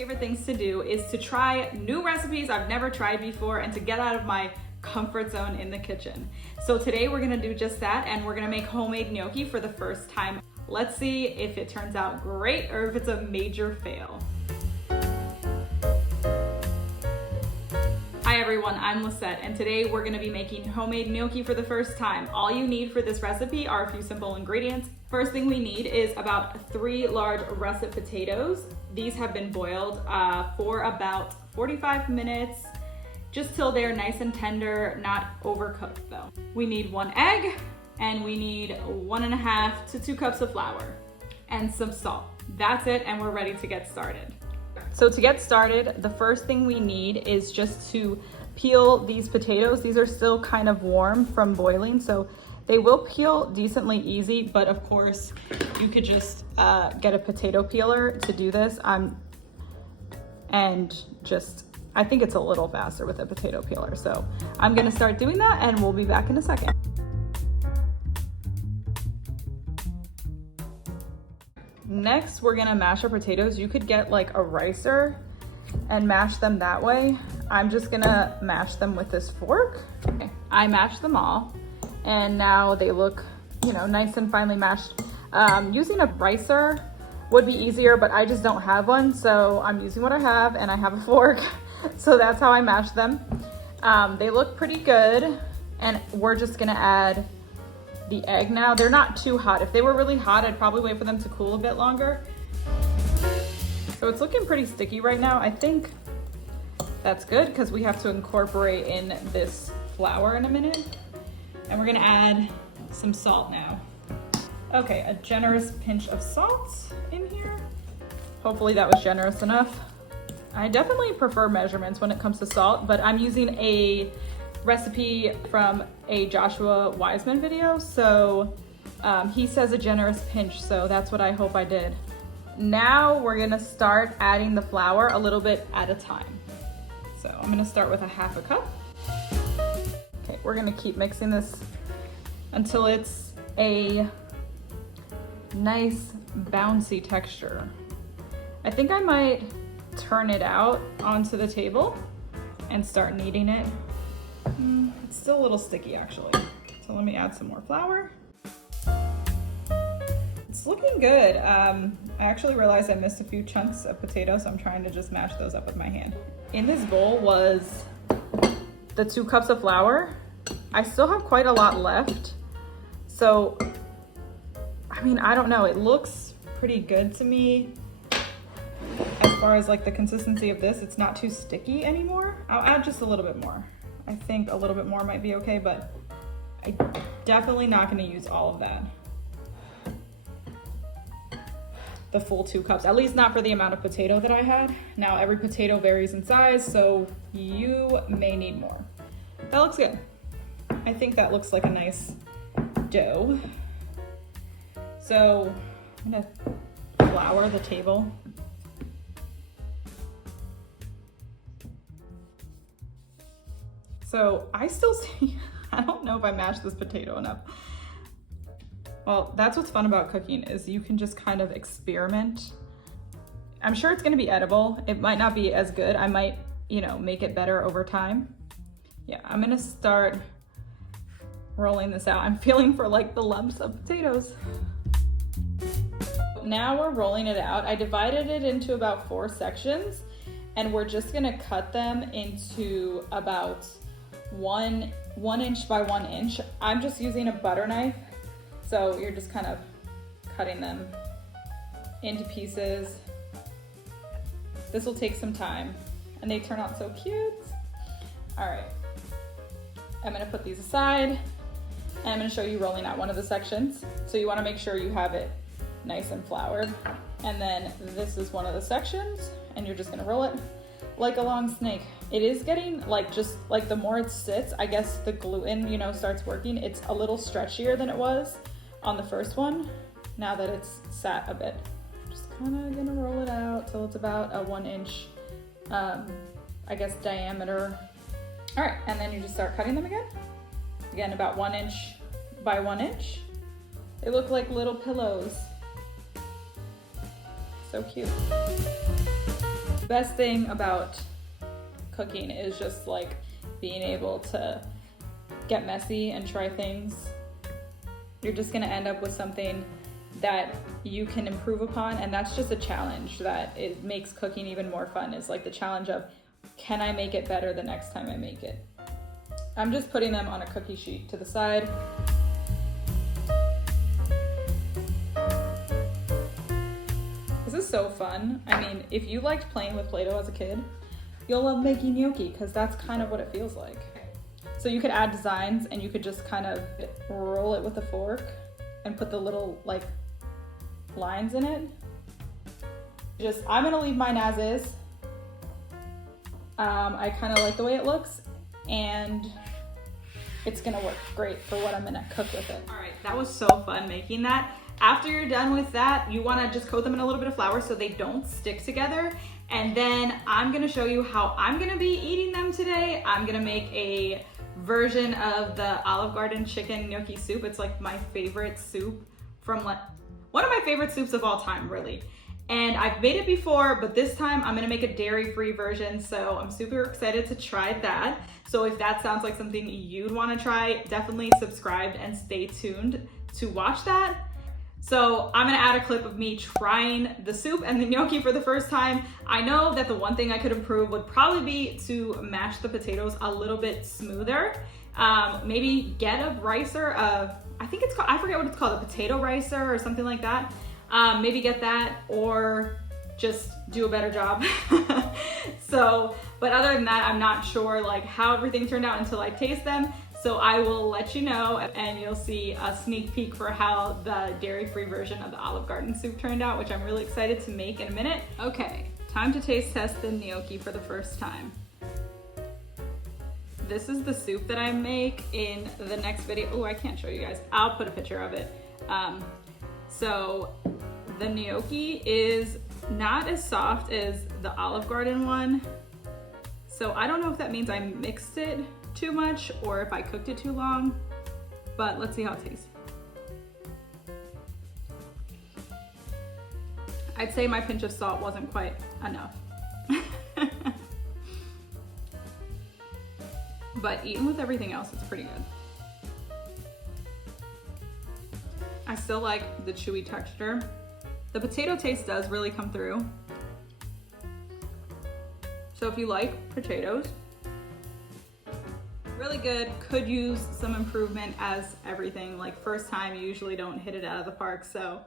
Favorite things to do is to try new recipes I've never tried before and to get out of my comfort zone in the kitchen. So today we're gonna do just that, and we're gonna make homemade gnocchi for the first time. Let's see if it turns out great or if it's a major fail. Hi everyone, I'm Lisette, and today we're gonna be making homemade gnocchi for the first time. All you need for this recipe are a few simple ingredients. First thing we need is about 3 large russet potatoes. These have been boiled for about 45 minutes, just till they're nice and tender, not overcooked though. We need 1 egg, and we need 1.5 to 2 cups of flour and some salt. That's it, and we're ready to get started. So to get started, the first thing we need is just to peel these potatoes. These are still kind of warm from boiling, so they will peel decently easy, but of course you could just get a potato peeler to do this. I think it's a little faster with a potato peeler. So I'm gonna start doing that and we'll be back in a second. Next, we're gonna mash our potatoes. You could get like a ricer and mash them that way. I'm just gonna mash them with this fork. Okay. I mashed them all, and now they look, nice and finely mashed. Using a ricer would be easier, but I just don't have one, so I'm using what I have, and I have a fork. So that's how I mash them. They look pretty good, and we're just gonna add the egg now. They're not too hot. If they were really hot, I'd probably wait for them to cool a bit longer. So it's looking pretty sticky right now. I think that's good because we have to incorporate in this flour in a minute. And we're gonna add some salt now. Okay, a generous pinch of salt in here. Hopefully that was generous enough. I definitely prefer measurements when it comes to salt, but I'm using a recipe from a Joshua Weisman video, so he says a generous pinch, so that's what I hope I did. Now we're gonna start adding the flour a little bit at a time. So I'm gonna start with 1/2 cup. Okay, we're gonna keep mixing this until it's a nice bouncy texture. I think I might turn it out onto the table and start kneading it. It's still a little sticky actually. So let me add some more flour. It's looking good. I actually realized I missed a few chunks of potato, so I'm trying to just mash those up with my hand. In this bowl was the 2 cups of flour. I still have quite a lot left. So, I don't know. It looks pretty good to me. As far as like the consistency of this, it's not too sticky anymore. I'll add just a little bit more. I think a little bit more might be okay, but I'm definitely not gonna use all of that. The full 2 cups, at least not for the amount of potato that I had. Now every potato varies in size, so you may need more. That looks good. I think that looks like a nice dough. So I'm gonna flour the table. So I still see, I don't know if I mashed this potato enough. Well, that's what's fun about cooking, is you can just kind of experiment. I'm sure it's gonna be edible. It might not be as good. I might, make it better over time. Yeah, I'm gonna start rolling this out. I'm feeling for like the lumps of potatoes. Now we're rolling it out. I divided it into about 4 sections, and we're just gonna cut them into about 1 inch by 1 inch. I'm just using a butter knife, so you're just kind of cutting them into pieces. This will take some time, and they turn out so cute. All right, I'm gonna put these aside, and I'm gonna show you rolling out one of the sections. So you wanna make sure you have it nice and floured. And then this is one of the sections, and you're just gonna roll it like a long snake. It is getting just the more it sits, I guess the gluten, starts working. It's a little stretchier than it was on the first one, now that it's sat a bit. Just kind of gonna roll it out till it's about a 1 inch, I guess, diameter. All right, and then you just start cutting them again. Again, about 1 inch by 1 inch. They look like little pillows. So cute. best thing about cooking is just like being able to get messy and try things. You're just gonna end up with something that you can improve upon, and that's just a challenge that it makes cooking even more fun. Is like the challenge of, can I make it better the next time I make it? I'm just putting them on a cookie sheet to the side. This is so fun. I mean, if you liked playing with Play-Doh as a kid, you'll love making gnocchi, because that's kind of what it feels like. So you could add designs, and you could just kind of roll it with a fork and put the little like lines in it. I'm gonna leave mine as is. I kind of like the way it looks, and it's gonna work great for what I'm gonna cook with it. All right, that was so fun making that. After you're done with that, you wanna just coat them in a little bit of flour so they don't stick together. And then I'm gonna show you how I'm gonna be eating them today. I'm gonna make a version of the Olive Garden chicken gnocchi soup. It's like my favorite soup from one of my favorite soups of all time, really. And I've made it before, but this time I'm gonna make a dairy-free version, so I'm super excited to try that. So if that sounds like something you'd wanna try, definitely subscribe and stay tuned to watch that. So I'm gonna add a clip of me trying the soup and the gnocchi for the first time. I know that the one thing I could improve would probably be to mash the potatoes a little bit smoother. Maybe get a ricer, I think it's called, I forget what it's called, a potato ricer or something like that. Maybe get that, or just do a better job. But other than that, I'm not sure like how everything turned out until I taste them. So I will let you know, and you'll see a sneak peek for how the dairy-free version of the Olive Garden soup turned out, which I'm really excited to make in a minute. Okay, time to taste test the gnocchi for the first time. This is the soup that I make in the next video. Oh, I can't show you guys. I'll put a picture of it. So the gnocchi is not as soft as the Olive Garden one. So I don't know if that means I mixed it too much or if I cooked it too long, but let's see how it tastes. I'd say my pinch of salt wasn't quite enough. But eaten with everything else, it's pretty good. I still like the chewy texture. The potato taste does really come through. So if you like potatoes, really good. Could use some improvement, as everything, like first time you usually don't hit it out of the park. So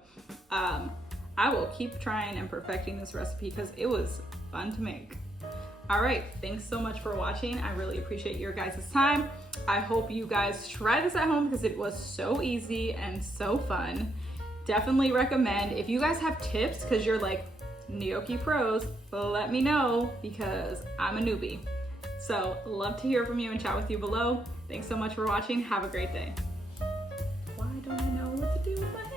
I will keep trying and perfecting this recipe because it was fun to make. All right, thanks so much for watching. I really appreciate your guys' time. I hope you guys try this at home because it was so easy and so fun. Definitely recommend. If you guys have tips, because you're like gnocchi pros, let me know because I'm a newbie. So love to hear from you and chat with you below. Thanks so much for watching. Have a great day. Why don't I know what to do with my hair?